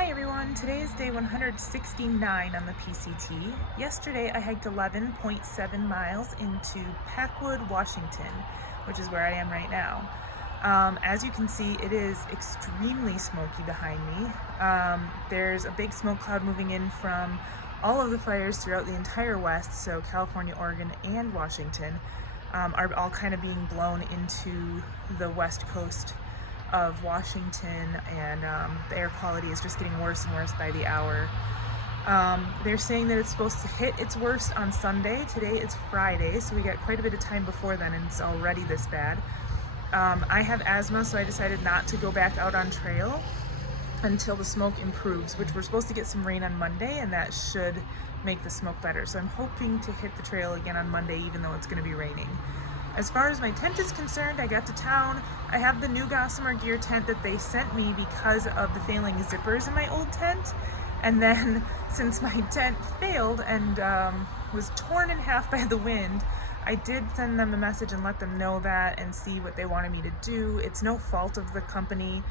Hi everyone, today is day 169 on the PCT. Yesterday I hiked 11.7 miles into Packwood, Washington, which is where I am right now. As you can see, it is extremely smoky behind me. There's a big smoke cloud moving in from all of the fires throughout the entire West, so California, Oregon, and Washington are all kind of being blown into the West Coast of Washington, and the air quality is just getting worse and worse by the hour. They're saying that it's supposed to hit its worst on Sunday. Today is Friday, so we got quite a bit of time before then, and it's already this bad. I have asthma, so I decided not to go back out on trail until the smoke improves, which we're supposed to get some rain on Monday, and that should make the smoke better. So I'm hoping to hit the trail again on Monday, even though it's going to be raining. As far as my tent is concerned, I got to town. I have the new Gossamer Gear tent that they sent me because of the failing zippers in my old tent. And then, since my tent failed and was torn in half by the wind, I did send them a message and let them know that and see what they wanted me to do. It's no fault of the company.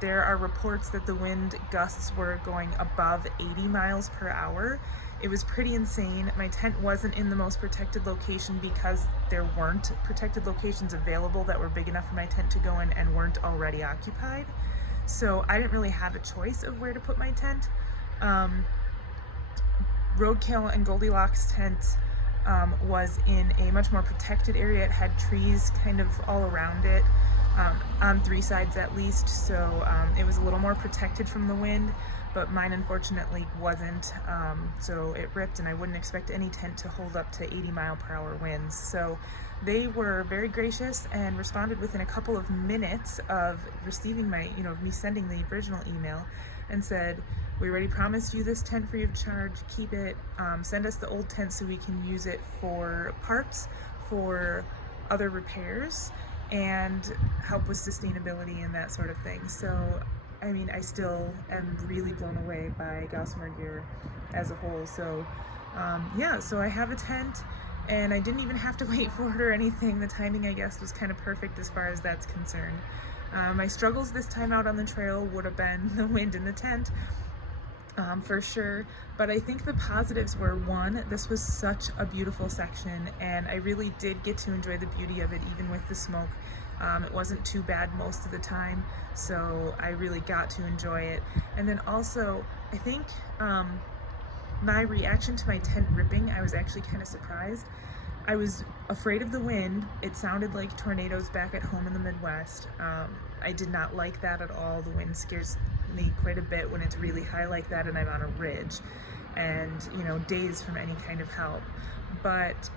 There are reports that the wind gusts were going above 80 miles per hour. It was pretty insane. My tent wasn't in the most protected location because there weren't protected locations available that were big enough for my tent to go in and weren't already occupied. So I didn't really have a choice of where to put my tent. Roadkill and Goldilocks' tent was in a much more protected area. It had trees kind of all around it, on three sides at least, so it was a little more protected from the wind, but mine unfortunately wasn't, so it ripped, and I wouldn't expect any tent to hold up to 80-mile-per-hour winds. So they were very gracious and responded within a couple of minutes of receiving my, me sending the original email, and said, "We already promised you this tent free of charge, keep it, send us the old tent so we can use it for parts, for other repairs, and help with sustainability and that sort of thing." So, I mean, I still am really blown away by Gossamer Gear as a whole. So, yeah, so I have a tent, and I didn't even have to wait for it or anything. The timing, I guess, was kind of perfect as far as that's concerned. My struggles this time out on the trail would have been the wind in the tent, for sure, but I think the positives were, one, this was such a beautiful section, and I really did get to enjoy the beauty of it even with the smoke. It wasn't too bad most of the time, so I really got to enjoy it. And then also, I think my reaction to my tent ripping, I was actually kind of surprised. I was afraid of the wind. It sounded like tornadoes back at home in the Midwest. I did not like that at all. The wind scares me quite a bit when it's really high like that and I'm on a ridge and, days from any kind of help. But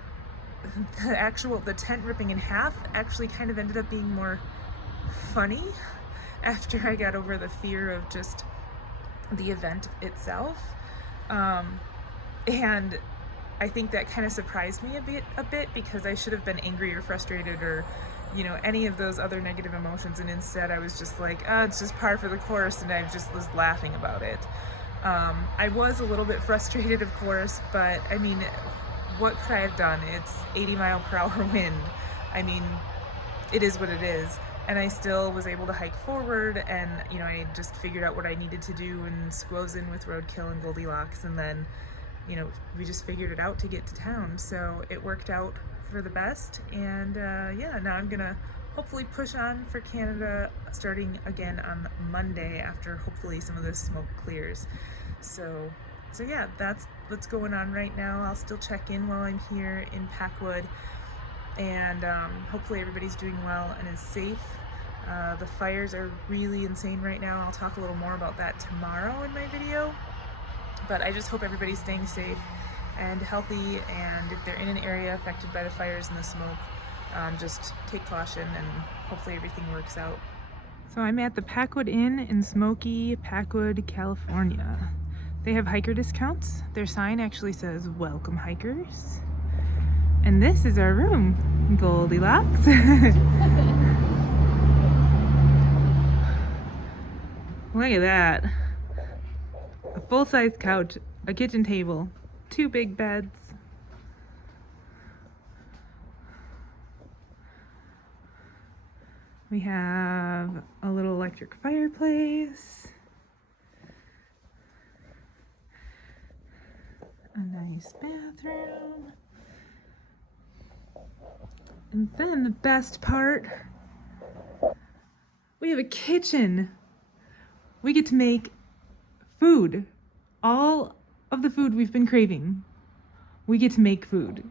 the tent ripping in half actually kind of ended up being more funny after I got over the fear of just the event itself. And I think that kind of surprised me a bit because I should have been angry or frustrated or, any of those other negative emotions, and instead I was just like, it's just par for the course, and I just was laughing about it. I was a little bit frustrated, of course, but I mean, what could I have done? It's 80-mile-per-hour wind. I mean, it is what it is. And I still was able to hike forward, and I just figured out what I needed to do and squoze in with Roadkill and Goldilocks, and then we just figured it out to get to town. So it worked out for the best, and yeah, now I'm gonna hopefully push on for Canada starting again on Monday after hopefully some of this smoke clears. So yeah, that's what's going on right now. I'll still check in while I'm here in Packwood, and hopefully everybody's doing well and is safe. The fires are really insane right now. I'll talk a little more about that tomorrow in my video. But I just hope everybody's staying safe and healthy, and if they're in an area affected by the fires and the smoke, just take caution, and hopefully everything works out. So I'm at the Packwood Inn in Smokey, Packwood, California. They have hiker discounts. Their sign actually says, "Welcome hikers." And this is our room, Goldilocks. Look at that. A full-size couch, a kitchen table, 2 big beds. We have a little electric fireplace. nice bathroom. And then the best part, we have a kitchen. We get to make food. All of the food we've been craving. We get to make food.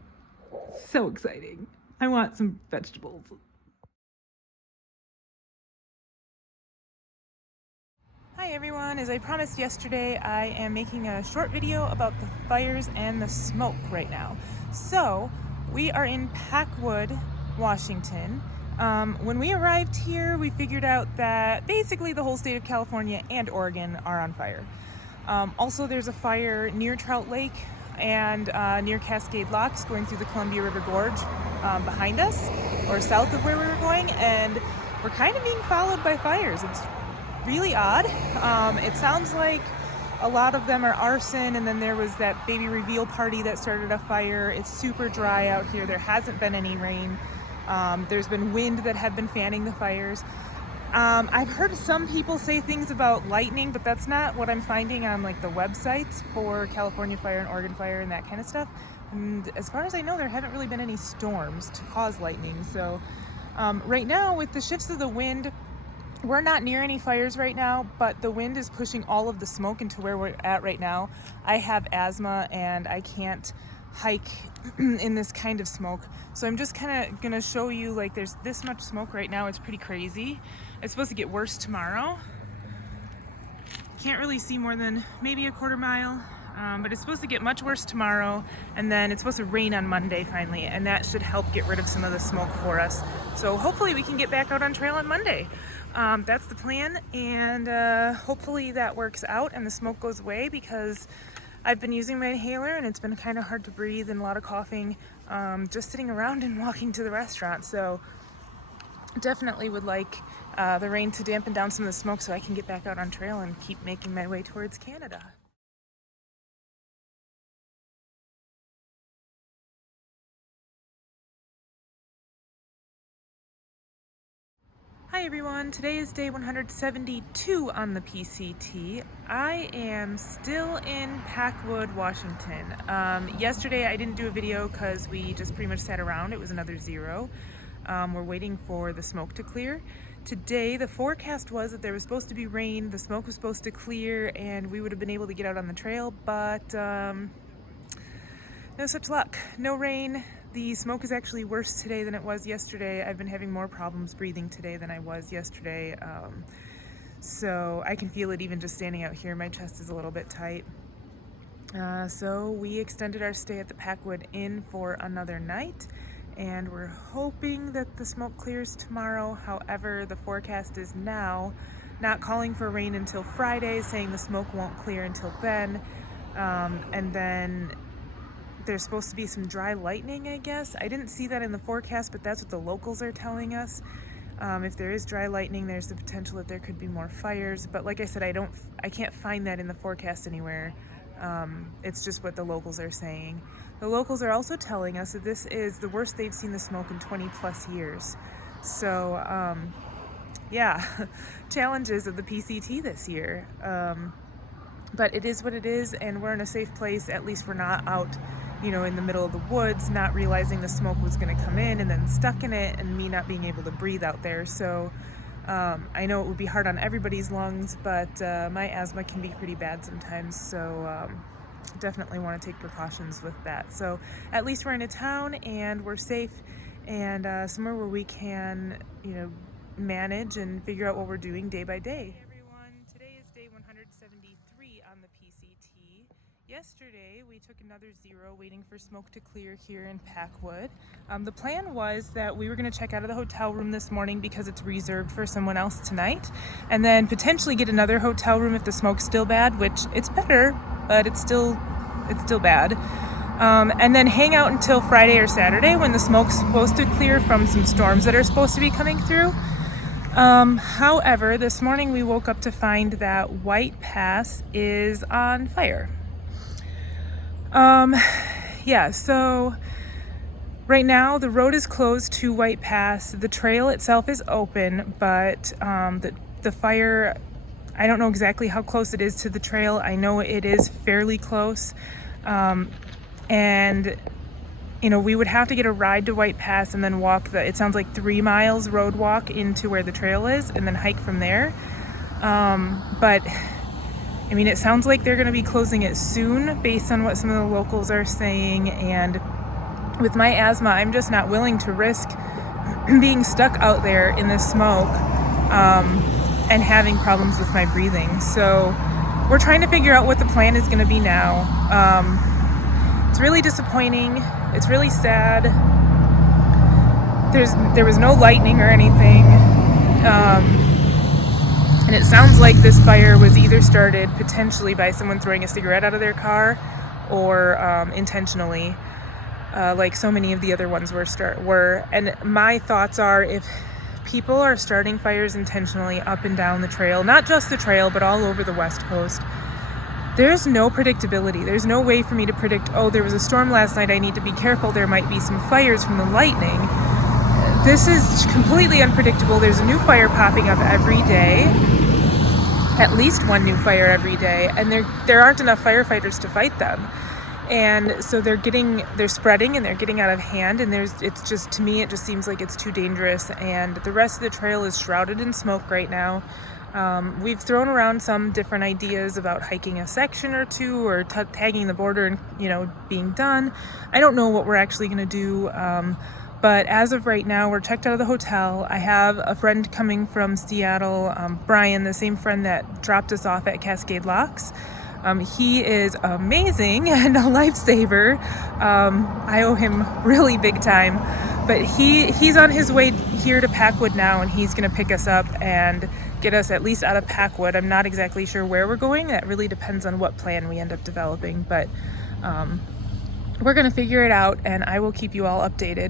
So exciting. I want some vegetables. Hi everyone, as I promised yesterday, I am making a short video about the fires and the smoke right now. So, we are in Packwood, Washington. When we arrived here, we figured out that basically the whole state of California and Oregon are on fire. Also, there's a fire near Trout Lake and near Cascade Locks going through the Columbia River Gorge behind us, or south of where we were going, and we're kind of being followed by fires. It's really odd. It sounds like a lot of them are arson, and then there was that baby reveal party that started a fire. It's super dry out here. There hasn't been any rain. There's been wind that have been fanning the fires. I've heard some people say things about lightning, but that's not what I'm finding on like the websites for California fire and Oregon fire and that kind of stuff. And as far as I know, there haven't really been any storms to cause lightning. So right now, with the shifts of the wind, we're not near any fires right now, but the wind is pushing all of the smoke into where we're at right now. I have asthma and I can't hike in this kind of smoke. So I'm just kind of gonna show you, like, there's this much smoke right now. It's pretty crazy. It's supposed to get worse tomorrow. Can't really see more than maybe a quarter mile, but it's supposed to get much worse tomorrow, and then it's supposed to rain on Monday finally, and that should help get rid of some of the smoke for us. So hopefully we can get back out on trail on Monday. That's the plan, and hopefully that works out and the smoke goes away, because I've been using my inhaler and it's been kind of hard to breathe and a lot of coughing just sitting around and walking to the restaurant. So definitely would like the rain to dampen down some of the smoke so I can get back out on trail and keep making my way towards Canada. Hi everyone, today is day 172 on the PCT. I am still in Packwood, Washington. Yesterday I didn't do a video because we just pretty much sat around. It was another 0. We're waiting for the smoke to clear. Today the forecast was that there was supposed to be rain, the smoke was supposed to clear, and we would have been able to get out on the trail, but no such luck. No rain. The smoke is actually worse today than it was yesterday. I've been having more problems breathing today than I was yesterday. So I can feel it even just standing out here. My chest is a little bit tight. So we extended our stay at the Packwood Inn for another night, and we're hoping that the smoke clears tomorrow. However, the forecast is now not calling for rain until Friday, saying the smoke won't clear until then. And then there's supposed to be some dry lightning, I guess. I didn't see that in the forecast, but that's what the locals are telling us. If there is dry lightning, there's the potential that there could be more fires. But like I said, I can't find that in the forecast anywhere. It's just what the locals are saying. The locals are also telling us that this is the worst they've seen the smoke in 20 plus years. So, yeah, challenges of the PCT this year. But it is what it is, and we're in a safe place. At least we're not out, in the middle of the woods, not realizing the smoke was going to come in and then stuck in it, and me not being able to breathe out there. So I know it would be hard on everybody's lungs, but my asthma can be pretty bad sometimes. So definitely want to take precautions with that. So at least we're in a town and we're safe, and somewhere where we can, manage and figure out what we're doing day by day. Hey everyone, today is day 173 on the PCT. Yesterday we took another 0 waiting for smoke to clear here in Packwood. The plan was that we were going to check out of the hotel room this morning because it's reserved for someone else tonight, and then potentially get another hotel room if the smoke's still bad, which it's better, but it's still bad. And then hang out until Friday or Saturday when the smoke's supposed to clear from some storms that are supposed to be coming through. However, this morning we woke up to find that White Pass is on fire. Yeah, so right now the road is closed to White Pass. The trail itself is open, but the fire, I don't know exactly how close it is to the trail. I know it is fairly close. and we would have to get a ride to White Pass and then walk it sounds like 3 miles road walk into where the trail is and then hike from there. But I mean, it sounds like they're going to be closing it soon based on what some of the locals are saying. And with my asthma, I'm just not willing to risk being stuck out there in the smoke and having problems with my breathing. So we're trying to figure out what the plan is going to be now. It's really disappointing. It's really sad. There was no lightning or anything. And it sounds like this fire was either started potentially by someone throwing a cigarette out of their car or intentionally, like so many of the other ones were. And my thoughts are, if people are starting fires intentionally up and down the trail, not just the trail, but all over the West Coast, there's no predictability. There's no way for me to predict, oh, there was a storm last night, I need to be careful, there might be some fires from the lightning. This is completely unpredictable. There's a new fire popping up every day, at least one new fire every day, and there aren't enough firefighters to fight them. And so they're spreading and they're getting out of hand, and to me, it just seems like it's too dangerous, and the rest of the trail is shrouded in smoke right now. We've thrown around some different ideas about hiking a section or two or tagging the border and, being done. I don't know what we're actually going to do. But as of right now, we're checked out of the hotel. I have a friend coming from Seattle, Brian, the same friend that dropped us off at Cascade Locks. He is amazing and a lifesaver. I owe him really big time. But he's on his way here to Packwood now, and he's going to pick us up and get us at least out of Packwood. I'm not exactly sure where we're going. That really depends on what plan we end up developing. But we're going to figure it out, and I will keep you all updated.